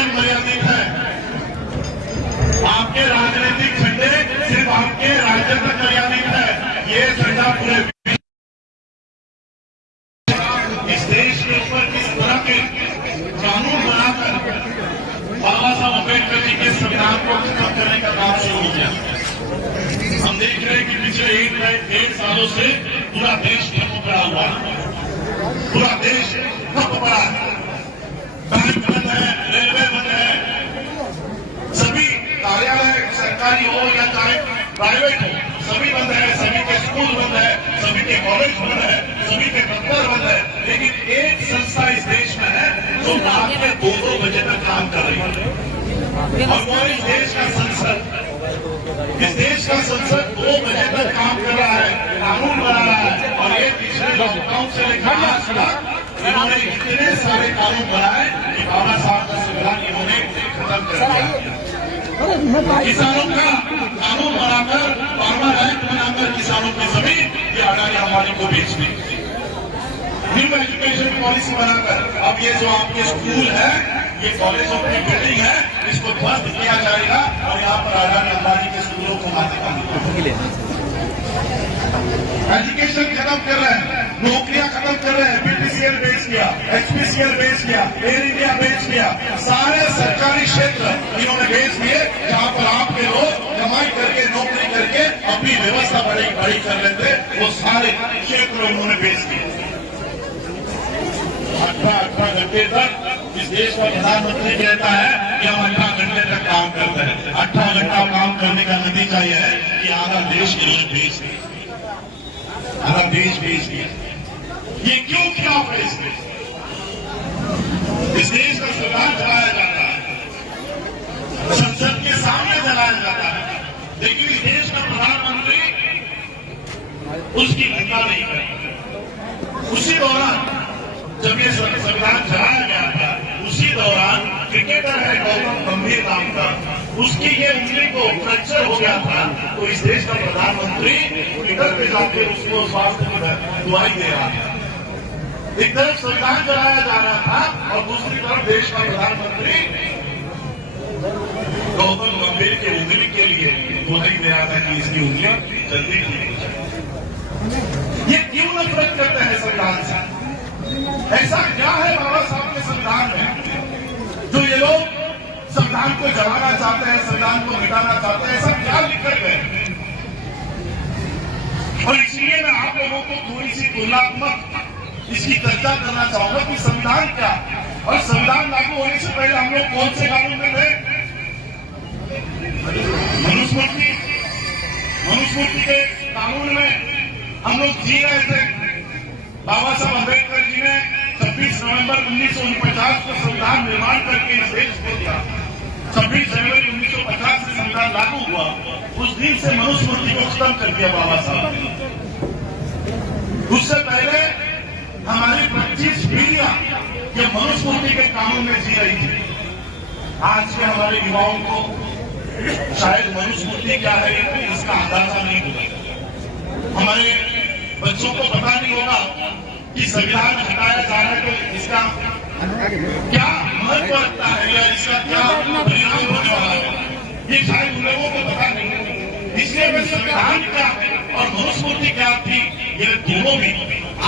तक मर्यादित है। आपके राजनीतिक झंडे सिर्फ आपके राज्य तक मर्यादित है। ये झंडा पूरे इस देश के ऊपर किस तरह के कानून बनाकर बाबा साहब अम्बेडकर जी के संविधान को खत्म करने का काम शुरू हो गया। हम देख रहे हैं कि पिछले 1.5 सालों से पूरा देश ठप पड़ा हुआ है, पूरा देश ठप पड़ा है। बैंक बंद है, रेलवे बंद है, सभी कार्यालय सरकारी हो या चाहे प्राइवेट हो सभी बंद है, सभी के स्कूल बंद है, सभी के कॉलेज बंद है, सभी के दफ्तर बंद है। लेकिन एक संस्था इस देश में है जो रात में 2-2 बजे तक काम कर रही है, और वो इस देश का संसद। इस देश का संसद 2 बजे तक काम कर रहा है, कानून बना रहा है। और ये पिछले लॉकडाउन से लेकर आज तक इन्होंने इतने सारे कानून बनाए कि बाबा साहब का संविधान इन्होंने खत्म कर दिया। किसानों का कानून बनाकर, फार्मर एक्ट बनाकर किसानों की जमीन ये अडानी अंबानी को बेच दी। न्यू एजुकेशन पॉलिसी बनाकर अब ये जो आपके स्कूल है, ये कॉलेजों की बिल्डिंग है, इसको बंद किया जाएगा और यहाँ पर अडानी अंबानी के स्कूलों को मान्यता मिलेगी। एजुकेशन खत्म कर रहे हैं, नौकरियां खत्म कर रहे हैं। बीपीसीएल बेच किया, एचपीसीएल बेच किया, एयर इंडिया बेच किया, सारे सरकारी क्षेत्र इन्होंने बेच दिए जहां पर आपके लोग कमाई करके नौकरी करके अपनी व्यवस्था बड़ी कर लेते, वो सारे क्षेत्र इन्होंने बेच दिए। 18 घंटे तक इस देश का प्रधानमंत्री कहता है कि हम 18 घंटे तक काम करते हैं। 18 घंटा काम करने का नतीजा यह है कि आधा देश इन्होंने बेच दिया, आधा देश बेच दिया। ये क्यों किया फेस? इस देश का संविधान चलाया जाता है, संसद के सामने चलाया जाता है, लेकिन इस देश का प्रधानमंत्री उसकी घटना नहीं करता। उसी दौरान जब ये संविधान चलाया गया था, उसी दौरान क्रिकेटर है गौतम गंभीर नाम का, उसकी ये उंगली को फ्रैक्चर हो गया था, तो इस देश का प्रधानमंत्री ट्विटर पे जाकर उसको स्वास्थ्य की दुआई दे रहा था। एक तरफ संविधान चलाया जा रहा था और दूसरी तरफ देश का प्रधानमंत्री गौतम गंभीर की उंगली के लिए दुआई दे रहा था कि इसकी उंगली जल्दी ठीक हो जाए। ये क्यों नफरत करते हैं संविधान से? ऐसा क्या है बाबा साहब के संविधान में जो ये लोग संविधान को जलाना चाहते हैं, संविधान को मिटाना चाहते हैं? ऐसा क्या लिख कर गए? और इसलिए मैं आप लोगों को थोड़ी सी तुलनात्मक इसकी चर्चा करना चाहूंगा कि संविधान क्या और संविधान लागू होने से पहले हम लोग कौन से कानून में थे? मनुस्मृति के कानून में हम लोग जी रहे थे। बाबा साहब अम्बेडकर जी ने 26 नवंबर 1949 को संविधान निर्माण करके इस देश को दिया। 26 जनवरी 1950 से संविधान लागू हुआ, उस दिन से मनुस्मृति को खत्म कर दिया बाबा साहब ने। उससे पहले हमारी 25 पीढ़ियां ये मनुस्मृति के कानून में जी रही थी। आज के हमारे युवाओं को शायद मनुस्मृति क्या है इसका अंदाजा नहीं होगा। हमारे बच्चों को पता नहीं होगा कि संविधान हटाया जा रहा है तो इसका क्या महत्व रखता है या इसका क्या परिणाम होने वाला है, ये शायद उन लोगों को पता नहीं। इसलिए मैं संविधान क्या और मनुस्मृति क्या थी, ये दोनों भी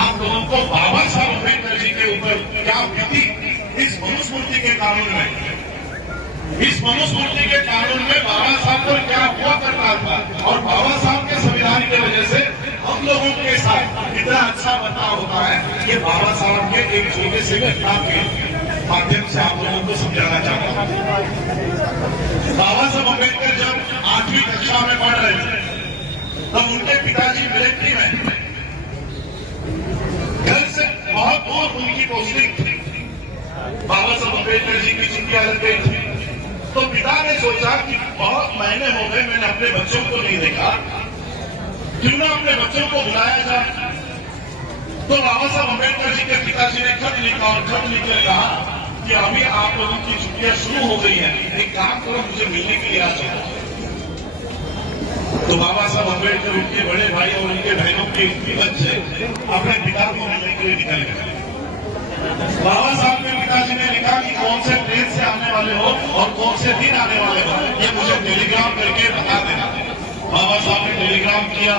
आप लोगों को बाबा साहब अम्बेडकर जी के ऊपर क्या बीती इस मनुस्मृति के कानून में, इस मनुस्मृति के कानून में बाबा साहब को क्या हुआ करता था और बाबा साहब के संविधान की वजह से हम लोगों के साथ इतना अच्छा बर्ताव होता है। ये बाबा साहब के एक छोटे से घटना के माध्यम से आप लोगों को समझाना चाहता हूँ। बाबा साहब अम्बेडकर जब 8वीं कक्षा में पढ़ रहे थे तब उनके पिताजी मिलिट्री में, घर से बहुत दूर उनकी पोस्टिंग थी। बाबा साहब अम्बेडकर जी की चिट्ठियां लग गई थी, तो पिता ने सोचा कि बहुत महीने हो गए मैंने अपने बच्चों को नहीं देखा, क्यों ना अपने बच्चों को बुलाया जाए। तो बाबा साहब अम्बेडकर जी के पिताजी ने खत लिखा और खत लिखकर कहा कि अभी आप लोगों की छुट्टियां शुरू हो गई हैं, एक काम करो मुझे मिलने के लिए आ जाओ। तो बाबा साहब अम्बेडकर उनके बड़े भाई और उनके बहनों के बच्चे अपने पिता को मिलने के लिए निकल गए। बाबा साहब के पिताजी ने लिखा कि कौन से ट्रेन से आने वाले हो, टेलीग्राम किया।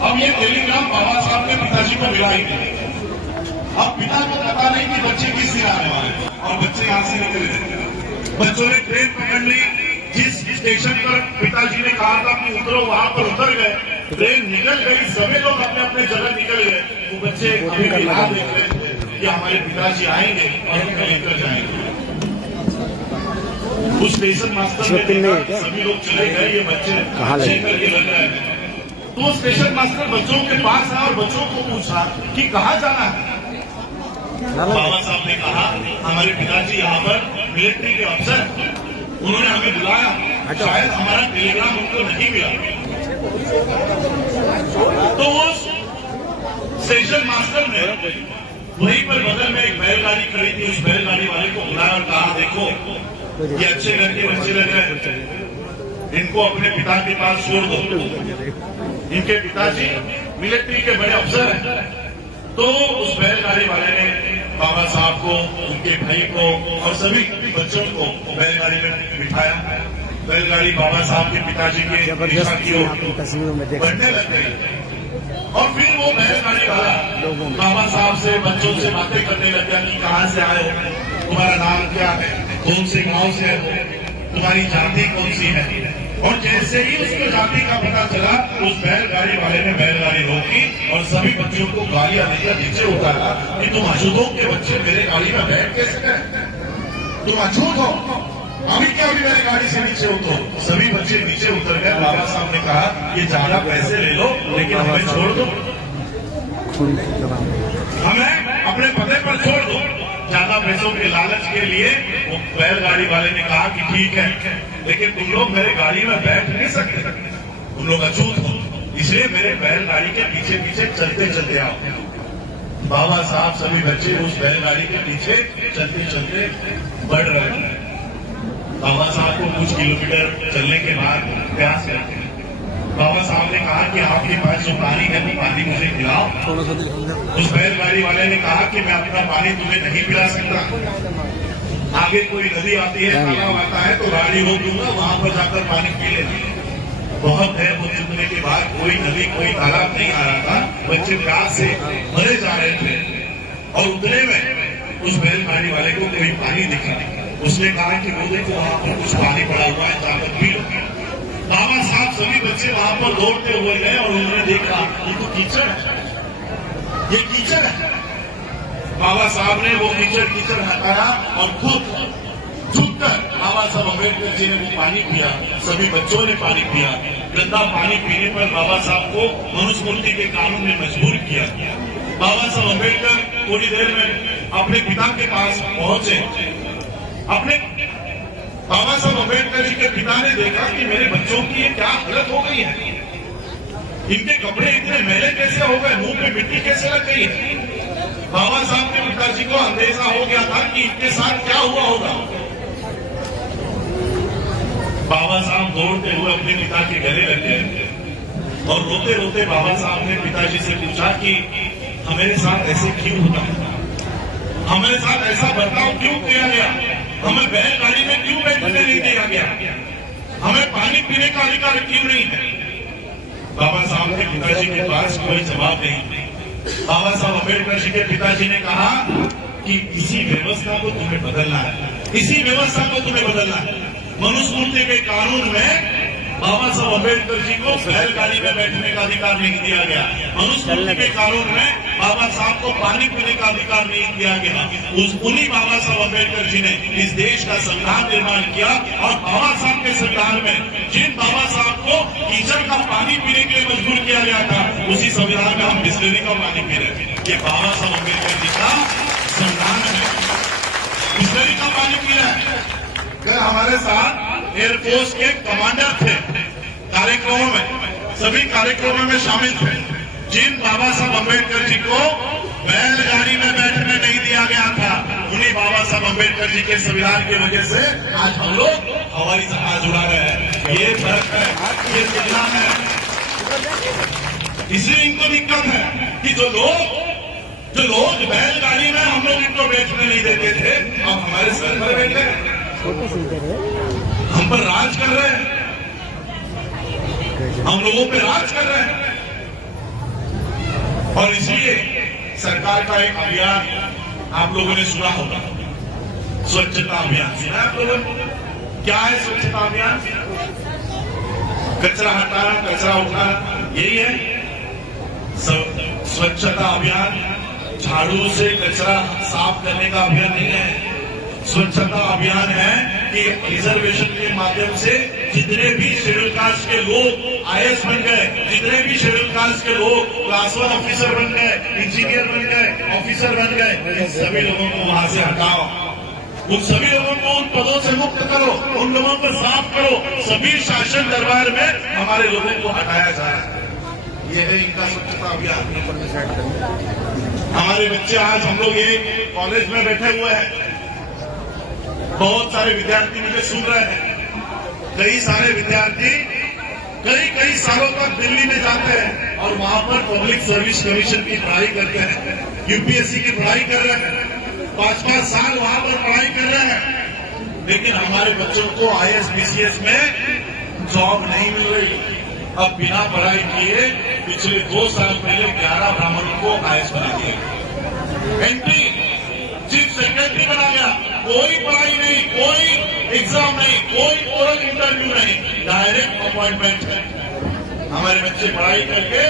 अब ये टेलीग्राम बाबा साहब ने पिताजी को मिला ही नहीं। अब पिता को पता नहीं कि बच्चे किस दिन आने वाले हैं और बच्चे यहाँ से निकले। बच्चों ने ट्रेन पकड़ ली। जिस स्टेशन पर पिताजी ने कहा था कि उतरो वहां पर उतर गए। ट्रेन निकल गई, सभी लोग अपने अपने जगह निकल गए। वो बच्चे अभी भी राह देख रहे थे कि हमारे पिताजी आएंगे और हमें लेकर जाएंगे। उस स्टेशन मास्टर ने देखा सभी लोग चले गए, ये बच्चे करके लग रहे हैं। तो स्टेशन मास्टर बच्चों के पास आया और बच्चों को पूछा कि कहाँ जाना है। बाबा साहब ने कहा हमारे पिताजी यहाँ पर मिलिट्री के अफसर, उन्होंने हमें बुलाया, शायद हमारा टेलीग्राम उनको नहीं मिला। तो वो स्टेशन मास्टर ने वहीं पर बगल में एक बैलगाड़ी खड़ी थी, उस बैलगाड़ी वाले को बुलाया और कहा देखो ये अच्छे घर के बच्चे लग रहे हैं, इनको अपने पिता के पास छोड़ दो। इनके पिताजी मिलिट्री के बड़े अफसर हैं। तो उस बैलगाड़ी वाले ने बाबा साहब को, उनके भाई को और सभी बच्चों को बैलगाड़ी में बिठाया। बैलगाड़ी बाबा साहब के पिताजी के दिशा की ओर बढ़ने लग गई और फिर वो बैलगाड़ी वाला बाबा साहब से, बच्चों से बातें करने लग गया कि कहाँ से आए हो, तुम्हारा नाम क्या है, कौन से गांव से हो, तुम्हारी जाति कौन सी है। और जैसे ही उसको जाति का पता चला, उस बैलगाड़ी वाले ने बैलगाड़ी रोकी और सभी बच्चों को गालियां देकर नीचे उतारा कि तुम अछूतों के बच्चे मेरे गाड़ी में बैठ कैसे गए, तुम अछूत हो, अभी क्या भी मेरे गाड़ी से नीचे उतरो। सभी बच्चे नीचे उतर गए। बाबा साहब ने कहा ये ज्यादा पैसे ले लो लेकिन हमें छोड़ दो, हमें अपने पते पर छोड़ दो। ज्यादा पैसों के लालच के लिए वो बैलगाड़ी वाले ने कहा कि ठीक है, लेकिन तुम लोग मेरे गाड़ी में बैठ नहीं सकते, तुम लोग अछूत हो, इसलिए मेरे बैलगाड़ी के पीछे पीछे चलते चलते आओ। बाबा साहब सभी बच्चे उस बैलगाड़ी के पीछे चलते चलते बढ़ रहे हैं। बाबा साहब को कुछ किलोमीटर चलने के बाद प्यास लगती है। बाबा साहब ने कहा कि आपके पास जो पानी है वो पानी मुझे पिलाओ। उस बैलगाड़ी वाले ने कहा कि मैं अपना पानी तुम्हें नहीं पिला सकता, आगे कोई नदी आती है, तालाब आता है तो गाड़ी रोक दूंगा, वहां पर जाकर पानी पी लेना। बहुत देर को चुनने के बाद कोई नदी कोई तालाब नहीं आ रहा था, बच्चे प्यास से मरे जा रहे थे और उतने में उस बैलगाड़ी वाले को कोई पानी दिखा। उसने कहा कि वो देखो वहां पर कुछ पानी पड़ा हुआ है, जाकर पी लो। बाबा साहब सभी बच्चे वहां पर दौड़ते हुए गए और उन्होंने देखा ये तो कीचड़ है, ये कीचड़ है। बाबा साहब ने वो कीचड़ हटाया और खुद झुककर बाबा साहब अम्बेडकर जी ने वो पानी पिया। सभी बच्चों ने पानी पिया। गंदा पानी पीने पर बाबा साहब को मनुस्मृति के कानून ने मजबूर किया। बाबा साहब अम्बेडकर थोड़ी देर में अपने पिता के पास पहुंचे। अपने बाबा साहब अम्बेडकर जी के पिता ने देखा कि मेरे बच्चों की ये क्या हालत हो गई है, इनके कपड़े इतने मैले कैसे हो गए, मुंह पे मिट्टी कैसे लग गई है। बाबा साहब के पिताजी को अंदेशा हो गया था कि इनके साथ क्या हुआ होगा। बाबा साहब दौड़ते हुए अपने पिता के गले लग गए और रोते रोते बाबा साहब ने पिताजी से पूछा कि हमारे साथ ऐसे क्यों होता है, हमारे साथ ऐसा बर्ताव क्यों किया गया, हमें बैलगाड़ी में क्यों बैठने नहीं दिया गया, हमें पानी पीने का अधिकार क्यों नहीं है। बाबा साहब के पिताजी के पास कोई जवाब नहीं। बाबा साहब अम्बेडकर जी के पिताजी ने कहा कि इसी व्यवस्था को तुम्हें बदलना है, इसी व्यवस्था को तुम्हें बदलना है। मनुस्मृति के कानून में बाबा साहब अम्बेडकर जी को बैलगाड़ी में बैठने का अधिकार नहीं दिया गया। मनुस्मृति के कानून में बाबा साहब को पानी पीने का अधिकार नहीं दिया गया। उन्हीं बाबा साहब अम्बेडकर जी ने इस देश का संविधान निर्माण किया और बाबा साहब के संविधान में जिन बाबा साहब को कीचड़ का पानी पीने के लिए मजबूर किया गया था, उसी संविधान में हम बिस्लेरी का पानी पी रहे थे। ये बाबा साहब अम्बेडकर जी का संविधान है, बिस्लेरी का पानी पी रहे हैं। कल हमारे साथ एयरफोर्स के कमांडर थे, कार्यक्रमों में सभी कार्यक्रमों में शामिल थे। जिन बाबा साहब अम्बेडकर जी को बैलगाड़ी में बैठने नहीं दिया गया था, उन्हीं बाबा साहब अम्बेडकर जी के संविधान की वजह से आज हम लोग हवाई जहाज उड़ा रहे हैं। ये फर्क है, ये तुलना है। इसलिए इनको दिक्कत है कि जो लोग बैलगाड़ी में हम लोग इनको बैठने नहीं देते थे, अब हमारे सर पर बैठे हम पर राज कर रहे हैं। हम लोगों पे राज कर रहे हैं। और इसलिए सरकार का एक अभियान आप लोगों ने सुना होगा, स्वच्छता अभियान। सुना आप लोगों ने? क्या है स्वच्छता अभियान? कचरा हटाना, कचरा उठाना, यही है स्वच्छता अभियान। झाड़ू से कचरा साफ करने का अभियान नहीं है। स्वच्छता अभियान है कि रिजर्वेशन के माध्यम से जितने भी शेड्यूल कास्ट के लोग आईएएस बन गए, जितने भी शेड्यूल कास्ट के लोग क्लास 1 ऑफिसर बन गए, इंजीनियर बन गए, ऑफिसर बन गए, इन सभी लोगों को वहां से हटाओ। उन सभी लोगों को उन पदों से मुक्त करो, उन लोगों को साफ करो। सभी शासन दरबार में हमारे लोगों को हटाया जाए। ये है इनका स्वच्छता अभियान। हमारे बच्चे आज हम लोग एक कॉलेज में बैठे हुए हैं, बहुत सारे विद्यार्थी मुझे सुन रहे हैं। कई सारे विद्यार्थी कई सालों तक दिल्ली में जाते हैं और वहां पर पब्लिक सर्विस कमीशन की पढ़ाई करते हैं, यूपीएससी की पढ़ाई कर रहे हैं, 5-5 साल वहां पर पढ़ाई कर रहे हैं। लेकिन हमारे बच्चों को आईएएस बीसीएस में जॉब नहीं मिल रही। अब बिना पढ़ाई किए पिछले 2 साल पहले 11 ब्राह्मणों को आईएएस बना दिया। एंट्री चीफ सेक्रेटरी बना गया, कोई पढ़ाई नहीं, कोई एग्जाम नहीं, कोई ओरल इंटरव्यू नहीं, डायरेक्ट अपॉइंटमेंट है। हमारे बच्चे पढ़ाई करके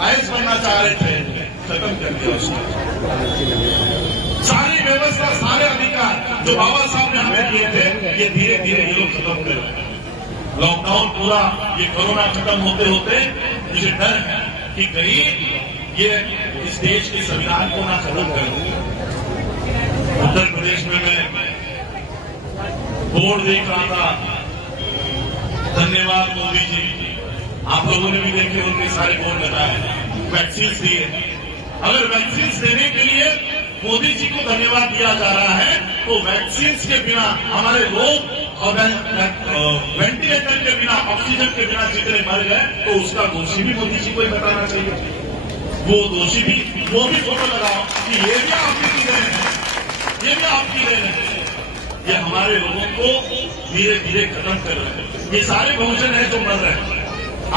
आईएएस बनना चाह रहे थे, खत्म कर दिया उसको। सारी व्यवस्था, सारे अधिकार जो बाबा साहब ने हमें दिए थे, ये धीरे धीरे ये लोग खत्म कर रहे हैं। लॉकडाउन पूरा, ये कोरोना खत्म होते होते मुझे डर है कि कहीं ये इस देश के संविधान को ना खत्म कर दूं। उत्तर प्रदेश में मैं बोर्ड देख रहा था, धन्यवाद मोदी जी, आप लोगों ने भी देखे उनके सारे बोर्ड लगाए, वैक्सीन दिए। अगर वैक्सीन देने के लिए मोदी जी को धन्यवाद दिया जा रहा है, तो वैक्सीन के बिना हमारे लोग और वेंटिलेटर के बिना, ऑक्सीजन के बिना जितने मर गए, तो उसका दोषी भी मोदी जी को ही बताना चाहिए। वो दोषी भी, वो भी फोटो लगाओ कि ये भी आपकी देन है, ये भी आपकी देन है। ये हमारे लोगों को धीरे धीरे खत्म कर रहे हैं। ये सारे बहुजन है जो मर रहे हैं।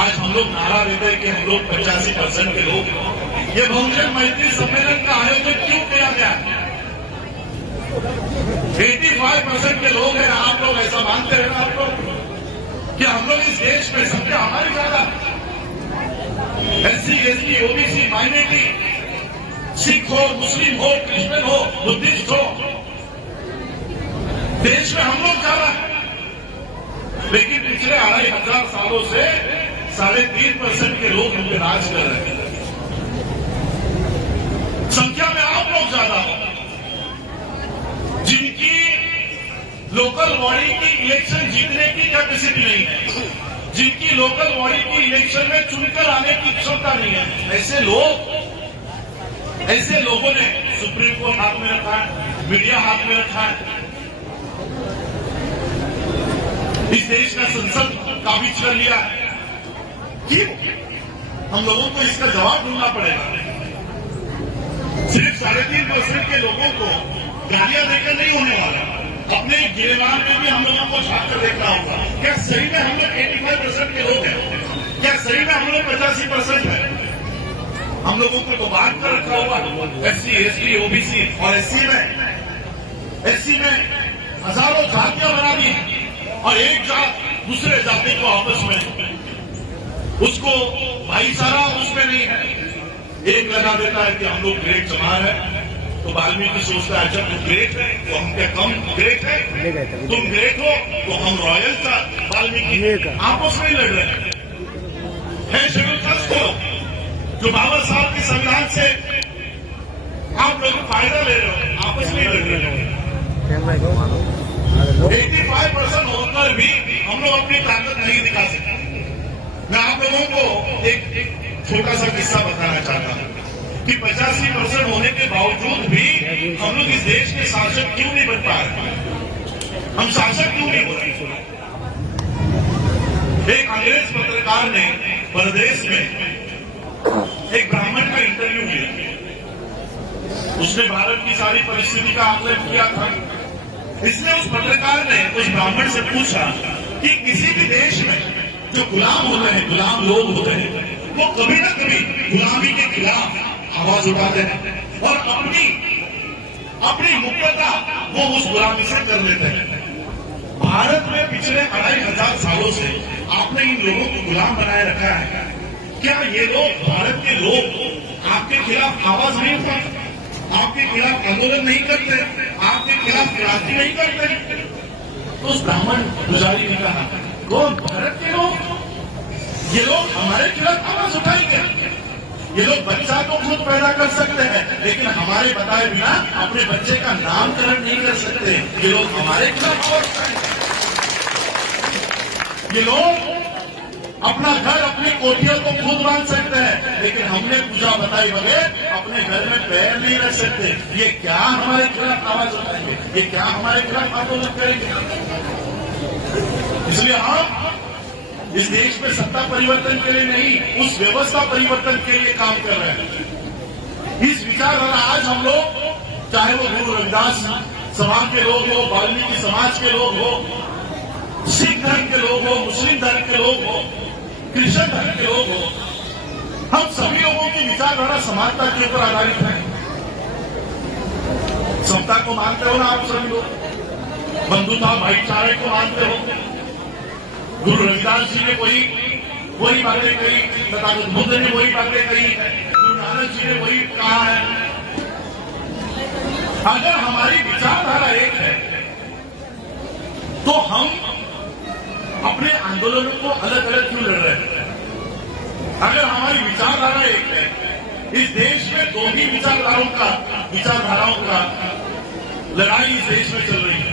आज हम लोग नारा देते हैं कि हम लोग 85% के लोग। ये बहुजन मैत्री सम्मेलन का आयोजन क्यों किया गया? 85% के लोग हैं, आप लोग ऐसा मानते हैं ना आप लोग कि हम लोग इस देश में संख्या हमारी ज्यादा, SC, ST, OBC, minority, Sikh हो, मुस्लिम हो, क्रिश्चियन हो, बुद्धिस्ट हो, देश में हम लोग ज्यादा है। लेकिन पिछले 2500 सालों से 3.5% के लोग हम पे राज कर रहे हैं। संख्या में आप लोग ज्यादा हो, जिनकी लोकल बॉडी की इलेक्शन जीतने की कैपेसिटी नहीं है, जिनकी लोकल बॉडी की इलेक्शन में चुनकर आने की क्षमता नहीं है, ऐसे लोगों ने सुप्रीम कोर्ट हाथ में रखा है, मीडिया हाथ में रखा है, इस देश का संसद काबिज कर लिया है। क्यों? हम लोगों को इसका जवाब ढूंढना पड़ेगा। सिर्फ 3.5% के लोगों को गालियां देकर नहीं होने वाला, अपने गिरवान में भी हम लोगों को झांक कर देखना होगा। क्या सही में हम लोग 85% के लोग हैं? क्या सही में हम लोग 85% है? हम लोगों को तो बांध कर रखा हुआ एससी, एसटी, ओबीसी और एससी में हजारों जातियां बना दी और एक जात दूसरे जाति को आपस में उसको भाईचारा उसमें नहीं है। एक लगा देता है कि हम लोग ग्रेट जमार है, तो वाल्मीकि सोचता है जब तुम ग्रेट है तो हम क्या कम ग्रेट है? तुम ग्रेट हो तो हम रॉयल का वाल्मीकि आपस में ही लड़ रहे हैं। शेड्यूल कास्ट को जो बाबा साहब के संविधान से आप लोग फायदा ले रहे हो, आपस में ही लड़ रहे हो। 85% होकर भी हम लोग अपनी ताकत नहीं दिखा सकते। मैं आप लोगों को एक छोटा सा किस्सा बताना चाहता हूं कि 85% होने के बावजूद भी हम लोग इस देश के शासक क्यों नहीं बन पा रहे? हम शासक क्यों नहीं हो रहे? एक अंग्रेज पत्रकार ने प्रदेश में एक ब्राह्मण का इंटरव्यू लिया। उसने भारत की सारी परिस्थिति का आकलन किया था। इसलिए उस पत्रकार ने उस ब्राह्मण से पूछा कि किसी भी देश में जो गुलाम होते हैं, गुलाम लोग होते हैं, वो कभी ना कभी गुलामी के खिलाफ आवाज उठाते हैं और अपनी मुक्तता वो उस गुलामी से कर लेते हैं। भारत में पिछले 2500 सालों से आपने इन लोगों को गुलाम बनाए रखा है। क्या ये लोग, भारत के लोग, आपके खिलाफ आवाज नहीं उठाते, आपके खिलाफ आंदोलन नहीं करते, आपके खिलाफ क्रांति नहीं करते? तो उस ब्राह्मण पुजारी ने कहा, कौन? भारत के लोग? ये लोग हमारे खिलाफ आवाज उठाएंगे? ये लोग बच्चा तो खुद पैदा कर सकते हैं, लेकिन हमारे बताए बिना अपने बच्चे का नामकरण नहीं कर सकते। ये लोग हमारे खिलाफ आवाज उठाएंगे? ये लोग अपना घर, अपनी कोठियों को खुद बांध सकते हैं, लेकिन हमने पूजा बताई बगैर अपने घर में पैर नहीं रख सकते। ये क्या हमारे खिलाफ आवाज उठाएंगे? ये क्या हमारे खिलाफ आंदोलन करेंगे? इसलिए हम इस देश में सत्ता परिवर्तन के लिए नहीं, उस व्यवस्था परिवर्तन के लिए काम कर रहे हैं। इस विचारधारा आज हम लोग, चाहे वो गुरु रविदास समाज के लोग हो, वाल्मीकि समाज के लोग हो, सिख धर्म के लोग हो, मुस्लिम धर्म के लोग हो, क्रिश्चियन धर्म के लोग हो, हम सभी लोगों की विचारधारा समानता के ऊपर आधारित है। समता को मानते हो ना आप सभी लोग? बंधुता, भाईचारे को मानते हो? गुरु रविदास जी ने वही बातें कही, तथागत बुद्ध ने वही बातें कही, गुरु नानक जी ने वही कहा है। अगर हमारी विचारधारा एक है तो हम अपने आंदोलनों को अलग अलग क्यों लड़ रहे हैं? अगर हमारी विचारधारा एक है, इस देश में दो ही विचारधाराओं का लड़ाई इस देश में चल रही है।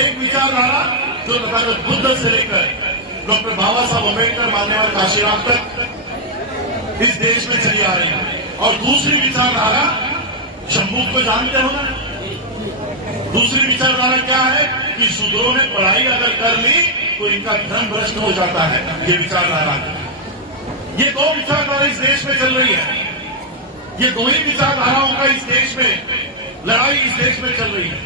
एक विचारधारा जो तथागत बुद्ध से लेकर डॉक्टर बाबा साहब अम्बेडकर, मान्यवर काशीराम तक इस देश में चली आ रही है, और दूसरी विचारधारा, शंभू को जानते हो ना? दूसरी विचारधारा क्या है कि शूद्रों ने पढ़ाई अगर कर ली तो इनका धर्म भ्रष्ट हो जाता है। ये विचारधारा, ये दो विचारधारा इस देश में चल रही है। ये दो ही विचारधाराओं का इस देश में लड़ाई इस देश में चल रही है।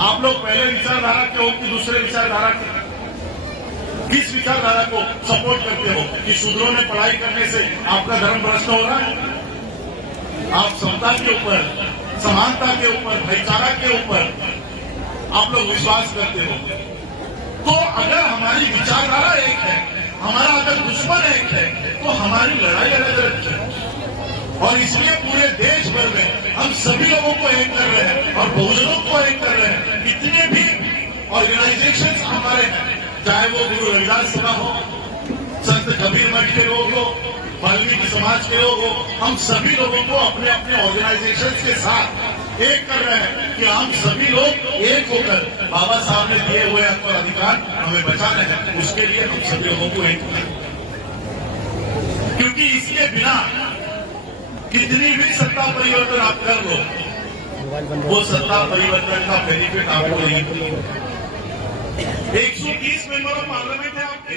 आप लोग पहले विचारधारा के हो कि दूसरे विचारधारा के? किस विचारधारा को सपोर्ट करते हो कि शूद्रों ने पढ़ाई करने से आपका धर्म भ्रष्ट हो रहा है? आप समता के ऊपर, समानता के ऊपर, भाईचारा के ऊपर आप लोग विश्वास करते हो। तो अगर हमारी विचारधारा एक है, हमारा अगर दुश्मन एक है, तो हमारी लड़ाई अलग अलग है। और इसलिए पूरे देश भर में हम सभी लोगों को एक कर रहे हैं और बहुजनों को एक कर रहे हैं। कितने भी ऑर्गेनाइजेशंस हमारे हैं, चाहे वो गुरु रविदास सभा हो, संत कबीर मठ के लोग हो, वाल्मीकि समाज के लोग हो, हम सभी लोगों को अपने अपने ऑर्गेनाइजेशंस के साथ एक कर रहे हैं कि हम सभी लोग एक होकर बाबा साहब ने दिए हुए हक और अधिकार हमें बचाने हैं। उसके लिए हम सभी लोगों को एक करें, क्योंकि इसके बिना कितनी भी सत्ता परिवर्तन आप कर लो, वो सत्ता परिवर्तन का बेनिफिट आपको नहीं मिलेगा। 130 मेंबर ऑफ पार्लियामेंट है आपके,